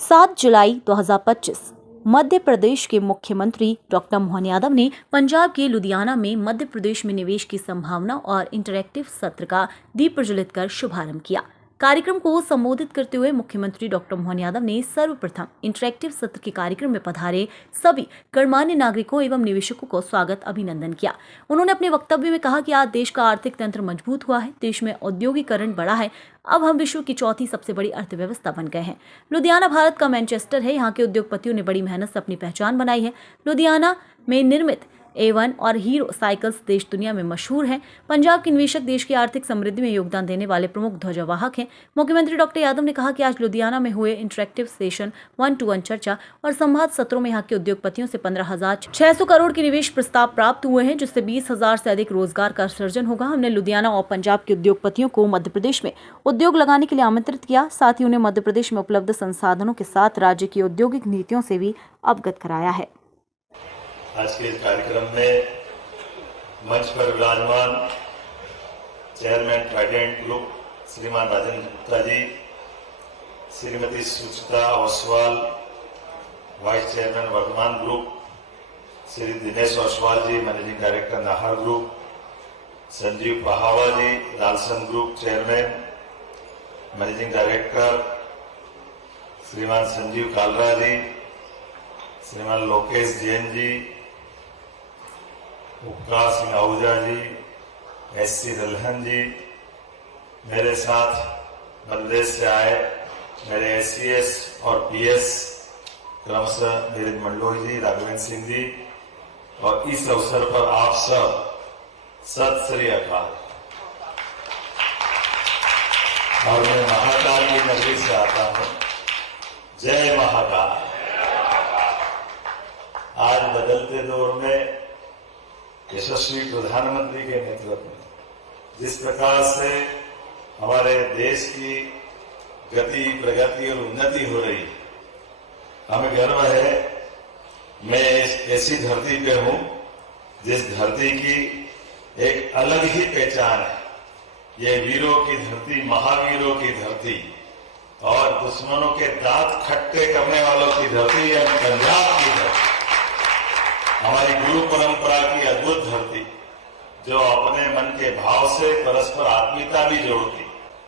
7 जुलाई 2025 मध्य प्रदेश के मुख्यमंत्री डॉक्टर मोहन यादव ने पंजाब के लुधियाना में मध्य प्रदेश में निवेश की संभावना और इंटरैक्टिव सत्र का दीप प्रज्वलित कर शुभारंभ किया। कार्यक्रम को संबोधित करते हुए मुख्यमंत्री डॉक्टर मोहन यादव ने सर्वप्रथम इंटरैक्टिव सत्र के कार्यक्रम में पधारे सभी गणमान्य नागरिकों एवं निवेशकों को स्वागत अभिनंदन किया। उन्होंने अपने वक्तव्य में कहा कि आज देश का आर्थिक तंत्र मजबूत हुआ है, देश में औद्योगिकरण बढ़ा है, अब हम विश्व की चौथी सबसे बड़ी अर्थव्यवस्था बन गए हैं। लुधियाना भारत का मैनचेस्टर है। यहाँ के उद्योगपतियों ने बड़ी मेहनत से अपनी पहचान बनाई है। लुधियाना में निर्मित A1 और हीरो साइकिल्स देश दुनिया में मशहूर हैं। पंजाब के निवेशक देश की आर्थिक समृद्धि में योगदान देने वाले प्रमुख ध्वजवाहक हैं। मुख्यमंत्री डॉक्टर यादव ने कहा कि आज लुधियाना में हुए इंटरैक्टिव सेशन 1-to-1 चर्चा और संवाद सत्रों में यहाँ के उद्योगपतियों से 15,600 करोड़ के निवेश प्रस्ताव प्राप्त हुए हैं, जिससे 20,000 से अधिक रोजगार का सृजन होगा। हमने लुधियाना और पंजाब के उद्योगपतियों को मध्य प्रदेश में उद्योग लगाने के लिए आमंत्रित किया। साथ ही उन्हें मध्य प्रदेश में उपलब्ध संसाधनों के साथ राज्य की औद्योगिक नीतियों से भी अवगत कराया है। आज के इस कार्यक्रम में मंच पर विराजमान chairman Trident group Shriman Rajendra Gupta ji, Shrimati Suchita Oswal, vice chairman Vardhman group, Shri Dinesh Oswal ji, managing director Nahar group, Sanjeev Pahwa ji, Lalson group chairman, managing director Shriman Sanjeev Kalra जी, श्रीमान लोकेश जैन जी, उपकार सिंह आहूजा जी, SC दलहन जी, मेरे साथ मध्यप्रदेश से आए मेरे SCS और PS क्रमशः नीरज मंडोई जी, राघवेंद्र सिंह जी, और इस अवसर पर आप सब सत श्री अकाल। और मैं महाकाल की नगरी से आता हूं। जय महाकाल। आज बदलते दौर में यशस्वी प्रधानमंत्री के नेतृत्व में जिस प्रकार से हमारे देश की गति, प्रगति और उन्नति हो रही है, हमें गर्व है। मैं ऐसी धरती पे हूं जिस धरती की एक अलग ही पहचान है। ये वीरों की धरती, महावीरों की धरती और दुश्मनों के दांत खट्टे करने वालों की धरती है पंजाब की धरती। हमारी गुरु परंपरा की अद्भुत धरती, जो अपने मन के भाव से परस्पर आत्मीयता भी जोड़ती।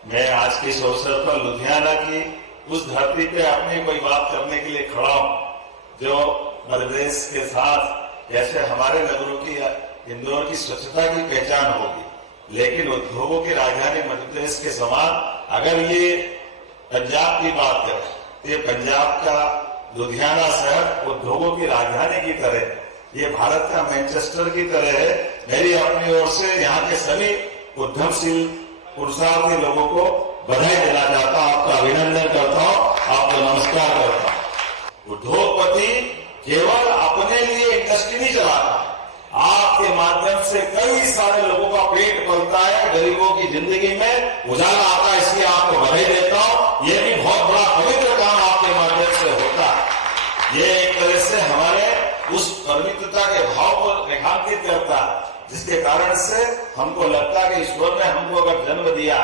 मैं आज के इस अवसर पर लुधियाना की उस धरती पे अपनी कोई बात करने के लिए खड़ा हूं, जो मध्य प्रदेश के साथ जैसे हमारे नगरों की इंदौर की स्वच्छता की पहचान होगी, लेकिन उद्योगों की राजधानी मध्य प्रदेश के समान अगर ये पंजाब की बात करें तो ये पंजाब का लुधियाना शहर उद्योगों की राजधानी की तरह, ये भारत का मैनचेस्टर की तरह है। मेरी अपनी ओर से यहाँ के सभी उद्यमशील पुरुषार्थी लोगों को बधाई देना चाहता हूँ, आपका अभिनंदन करता हूँ, आपको नमस्कार करता हूँ। उद्योगपति केवल अपने लिए इंडस्ट्री नहीं चलाता, आपके माध्यम से कई सारे लोगों का पेट पलता है, गरीबों की जिंदगी में उजाला आता है, इसलिए आपको बधाई देता हूँ। ये भी बहुत बड़ा पवित्र काम आपके माध्यम से होता है। ये एक तरह से हमारे उस पवित्रता के भाव को रेखांकित करता है, जिसके कारण से हमको लगता है कि ईश्वर ने हमको अगर जन्म दिया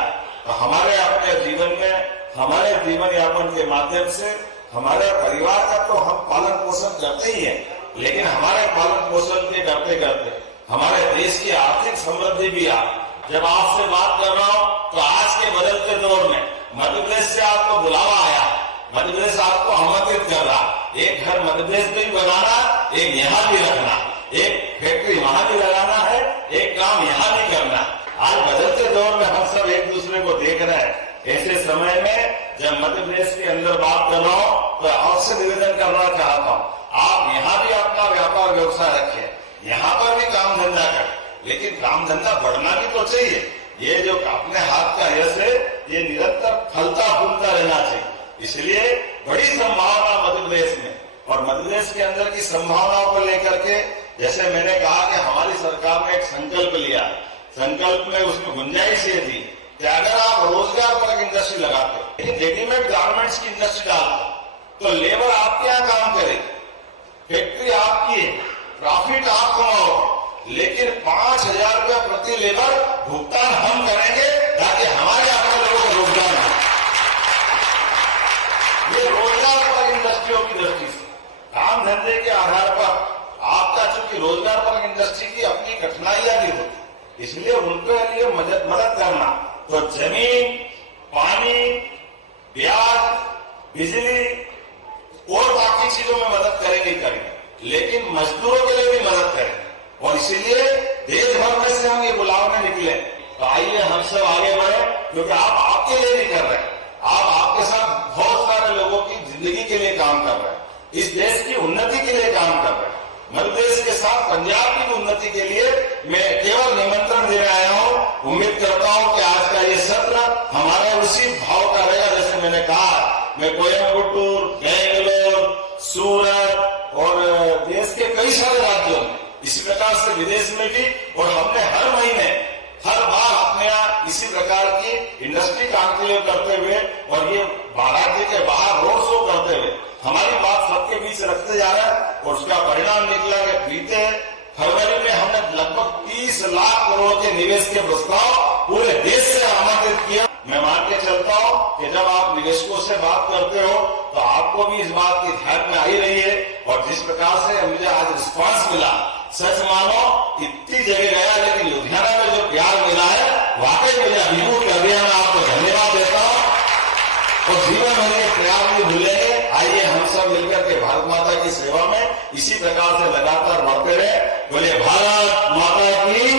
तो हमारे अपने जीवन में, हमारे जीवन यापन के माध्यम से हमारे परिवार का तो हम पालन पोषण करते ही है, लेकिन हमारे पालन पोषण के करते करते हमारे देश की आर्थिक समृद्धि भी आ। जब आपसे बात कर रहा हूं तो आज के बदलते दौर में मध्य प्रदेश से आपको बुलावा आया, मध्य प्रदेश आपको आमंत्रित कर रहा। एक घर मध्य प्रदेश में भी बनाना, एक यहाँ भी रखना, एक फैक्ट्री वहां भी लगाना है, एक काम यहाँ भी करना। आज बदलते दौर में हम सब एक दूसरे को देख रहे हैं। ऐसे समय में जब मध्य प्रदेश के अंदर बात कर रहा हूँ तो आपसे निवेदन करना चाहता हूँ, आप यहाँ भी अपना व्यापार व्यवसाय रखें, यहाँ पर भी काम धंधा करें, लेकिन काम धंधा बढ़ना भी तो चाहिए। ये जो अपने हाथ का यश है, ये निरंतर फलता फूलता रहना चाहिए। इसलिए बड़ी संभावना मध्य प्रदेश में, और मध्य प्रदेश के अंदर की संभावनाओं को लेकर के जैसे मैंने कहा कि हमारी सरकार ने एक संकल्प लिया, संकल्प में उसमें गुंजाइश ये थी कि अगर आप रोजगार पर इंडस्ट्री लगाते, रेडीमेड गारमेंट्स की इंडस्ट्री डालते तो लेबर आपके यहाँ काम करेगी, फैक्ट्री आपकी है, प्रॉफिट आप कमाओगे, लेकिन 5,000 रुपया प्रति लेबर भुगतान हम करेंगे ताकि हमारे अपने लोगों को रोजगार मिले। ये रोजगार धंधे के आधार पर आपका चूंकि रोजगार पर इंडस्ट्री की अपनी कठिनाइयां भी होती, इसलिए उनके लिए मदद करना। तो जमीन, पानी, ब्याज, बिजली और बाकी चीजों में मदद करेंगे, लेकिन मजदूरों के लिए भी मदद करेंगे। और इसीलिए देश भर में से हम ये बुलावने निकले। तो आइए हम सब आगे बढ़े, क्योंकि आप आपके लिए नहीं कर रहे, आप आपके साथ बहुत सारे लोगों की जिंदगी के लिए काम कर रहे हैं, इस देश की उन्नति के लिए काम कर रहे हैं। मध्य प्रदेश के साथ पंजाब की उन्नति के लिए मैं केवल निमंत्रण देने आया हूं। उम्मीद करता हूं कि आज का ये सत्र हमारे उसी भाव का रहेगा। जैसे मैंने कहा, मैं कोयम्बटूर, बेंगलोर, सूरत और देश के कई सारे राज्यों में, इसी प्रकार से विदेश में भी, और हमने हर महीने हर बार अपने यहाँ इसी प्रकार की इंडस्ट्री काउंसिल करते हुए और ये राज्य के बाहर रोड शो करते हुए हमारी बात सबके बीच रखते जा रहे हैं। और उसका परिणाम निकला कि बीते फरवरी में हमने लगभग 30 लाख करोड़ के निवेश के प्रस्ताव पूरे देश से आमंत्रित किया। मैं मान के चलता हूं कि जब आप निवेशकों से बात करते हो तो आपको भी इस बात की ध्यान में आई रही है। और जिस प्रकार से मुझे आज रिस्पांस मिला, सच मानो इतनी जगह गया, लेकिन लुधियाना में जो प्यार मिला है, वाकई मुझे अभिभूत कर दिया। मैं आपको धन्यवाद देता हूं और जीवन भर के प्यार नहीं भूलेंगे। आइए हम सब मिलकर के भारत माता की सेवा में इसी प्रकार से लगातार बढ़ते रहे। बोले भारत माता की